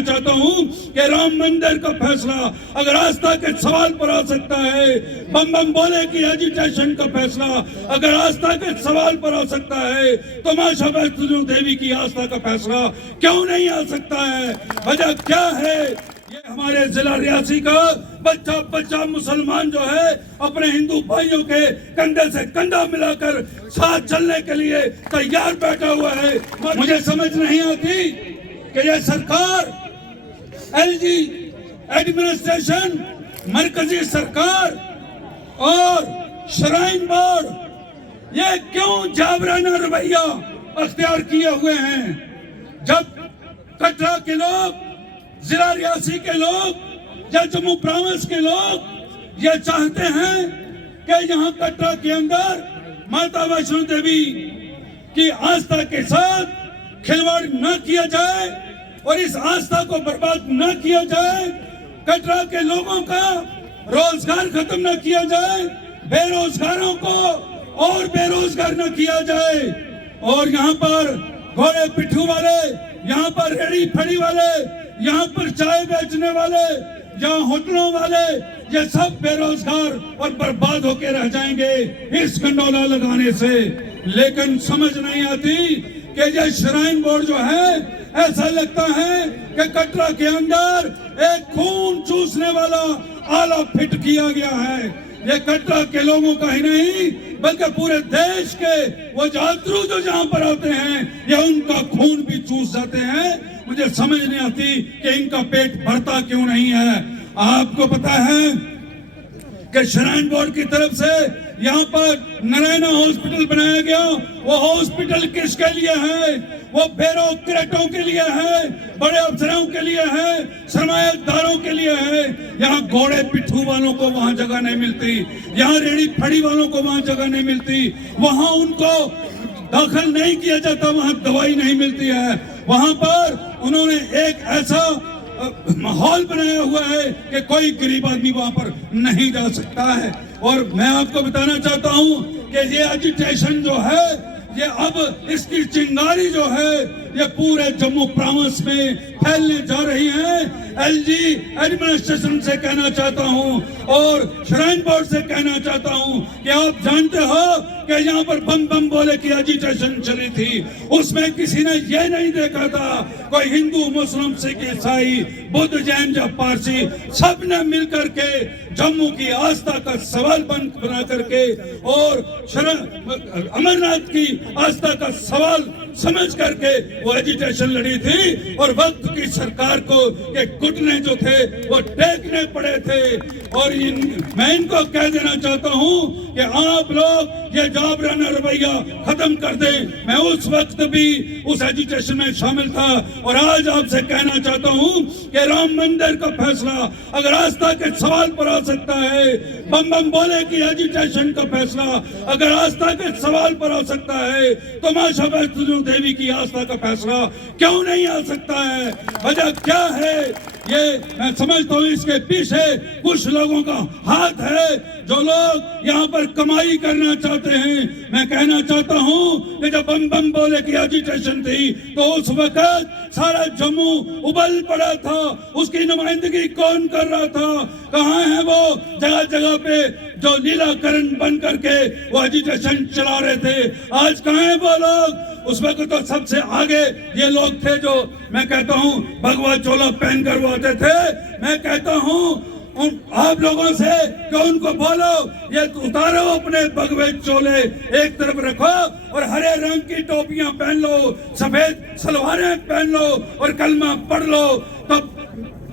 चाहता हूं कि राम मंदिर का फैसला अगर आस्था के सवाल पर आ सकता है, बम बम बोले की एजुटेशन का फैसला अगर आस्था के सवाल पर आ सकता है, तो मां वैष्णो देवी की आस्था का फैसला क्यों नहीं आ सकता है? वजह क्या है? ये हमारे जिला रियासी का बच्चा बच्चा मुसलमान जो है अपने हिंदू भाइयों के कंधे से कंधा मिलाकर साथ चलने के लिए तैयार बैठा हुआ है। मुझे समझ नहीं आती कि यह सरकार, एलजी एडमिनिस्ट्रेशन, मरकजी सरकार और श्राइन बोर्ड ये क्यों जाबराना रवैया अख्तियार किए हुए हैं? जब कटरा के लोग, जिला रियासी के लोग या जम्मू प्रांत के लोग ये चाहते हैं कि यहाँ कटरा के अंदर माता वैष्णो देवी की आस्था के साथ खिलवाड़ न किया जाए और इस आस्था को बर्बाद न किया जाए, कटरा के लोगों का रोजगार खत्म न किया जाए, बेरोजगारों को और बेरोजगार न किया जाए, और यहाँ पर घोड़े पिट्ठू वाले, यहाँ पर रेड़ी फड़ी वाले, यहाँ पर चाय बेचने वाले, यहाँ होटलों वाले, ये सब बेरोजगार और बर्बाद होके रह जाएंगे इस गंडोला लगाने से। लेकिन समझ नहीं आती कि ये श्राइन बोर्ड जो है, ऐसा लगता है कि कटरा के अंदर एक खून चूसने वाला आला फिट किया गया है। ये कटरा के लोगों का ही नहीं बल्कि पूरे देश के वो यात्रु जो जहाँ पर आते हैं ये उनका खून भी चूस जाते हैं। मुझे समझ नहीं आती कि इनका पेट भरता क्यों नहीं है। आपको पता है कि श्राइन बोर्ड की तरफ से यहाँ पर नारायणा हॉस्पिटल बनाया गया। वो हॉस्पिटल किसके लिए है? वो ब्यूरोक्रेटों के लिए है, बड़े अफसरों के लिए है, सरमायादारों के लिए है। यहाँ घोड़े पिट्ठू वालों को वहाँ जगह नहीं मिलती, यहाँ रेड़ी फड़ी वालों को वहाँ जगह नहीं मिलती, वहाँ उनको दाखिल नहीं किया जाता, वहाँ दवाई नहीं मिलती है। वहाँ पर उन्होंने एक ऐसा माहौल बनाया हुआ है कि कोई गरीब आदमी वहां पर नहीं जा सकता है। और मैं आपको बताना चाहता हूं कि ये एजुटेशन जो है, ये अब इसकी चिंगारी जो है ये पूरे जम्मू प्रांत में फैलने जा रही है। एलजी एडमिनिस्ट्रेशन से कहना चाहता हूं और श्राइन बोर्ड से कहना चाहता हूं कि आप जानते हो कि यहाँ पर बम बम बोले की एजुटेशन चली थी, उसमें किसी ने ये नहीं देखा था कोई हिंदू, मुस्लिम, सिख, ईसाई, बुद्ध, जैन या पारसी सब ने मिलकर के जम्मू की आस्था का सवाल बना करके और अमरनाथ की आस्था का सवाल समझ करके वो एजुटेशन लड़ी थी। और वक्त की सरकार को ये घुटने जो थे वो टेकने पड़े थे। और मैं इनको कह देना चाहता हूं कि आप लोग ये जाबराना रवैया खत्म कर दें। मैं उस वक्त भी उस एजुटेशन में शामिल था और आज आपसे कहना चाहता हूं कि राम मंदिर का फैसला अगर आस्था के सवाल पर आ सकता है, बम बम बोले की एजुटेशन का फैसला अगर आस्था के सवाल पर आ सकता है, तो मां वैष्णो देवी की आस्था का फैसला क्यों नहीं आ सकता है? वजह क्या है? ये मैं समझता हूँ इसके पीछे कुछ लोगों का हाथ है जो लोग यहाँ पर कमाई करना चाहते हैं। मैं कहना चाहता हूँ कि जब बम बम बोले की एजुटेशन थी तो उस वक्त सारा जम्मू उबल पड़ा था, उसकी नुमाइंदगी कौन कर रहा था? कहाँ है वो जगह जगह पे जो नीलाकरण बन करके वो एजुटेशन चला रहे थे? आज कहाँ है वो लोग? उस वक्त तो सबसे आगे ये लोग थे जो मैं कहता हूँ भगवा चोला पहन कर वो आते थे। मैं कहता हूँ आप लोगों से कि उनको बोलो ये उतारो अपने भगवे चोले, एक तरफ रखो और हरे रंग की टोपियां पहन लो, सफेद सलवारें पहन लो और कलमा पढ़ लो, तब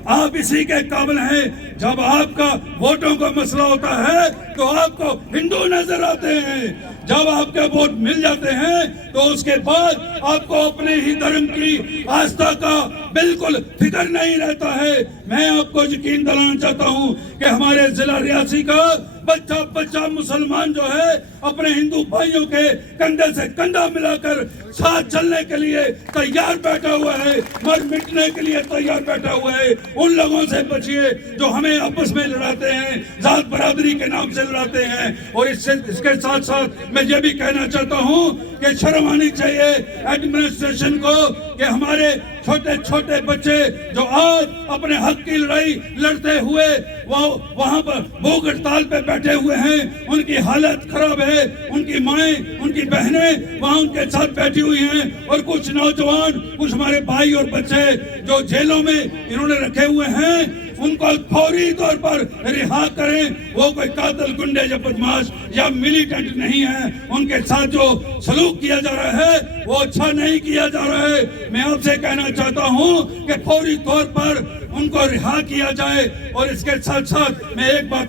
आप इसी के काबिल हैं। जब आपका वोटों का मसला होता है तो आपको हिंदू नजर आते हैं, जब आपके वोट मिल जाते हैं तो उसके बाद आपको अपने ही धर्म की आस्था का बिल्कुल फिक्र नहीं रहता है। मैं आपको यकीन दिलाना चाहता हूं कि हमारे जिला रियासी का बच्चा बच्चा मुसलमान जो है अपने हिंदू भाइयों के कंधे से कंधा मिलाकर साथ चलने के लिए तैयार बैठा हुआ है, मर मिटने के लिए तैयार बैठा हुआ है। उन लोगों से बचिए जो हमें आपस में लड़ाते हैं, जात बरादरी के नाम से लड़ाते हैं। और इसके साथ साथ मैं ये भी कहना चाहता हूँ कि शर्म आनी चाहिए एडमिनिस्ट्रेशन को कि हमारे छोटे छोटे बच्चे जो आज अपने हक की लड़ाई लड़ते हुए वो वहां पर भूख हड़ताल पे बैठे हुए हैं, उनकी हालत खराब है, उनकी माएं उनकी बहनें वहां उनके साथ बैठी हुई हैं। और कुछ नौजवान, कुछ हमारे भाई और बच्चे जो जेलों में इन्होंने रखे हुए हैं, उनको फौरी तौर पर रिहा करें। वो कोई कातिल, गुंडे या बदमाश या मिलिटेंट नहीं है। उनके साथ जो सलूक किया जा रहा है वो अच्छा नहीं किया जा रहा है। मैं आपसे कहना चाहता हूं कि फौरी तौर पर उनको रिहा किया जाए। और इसके साथ साथ मैं एक बात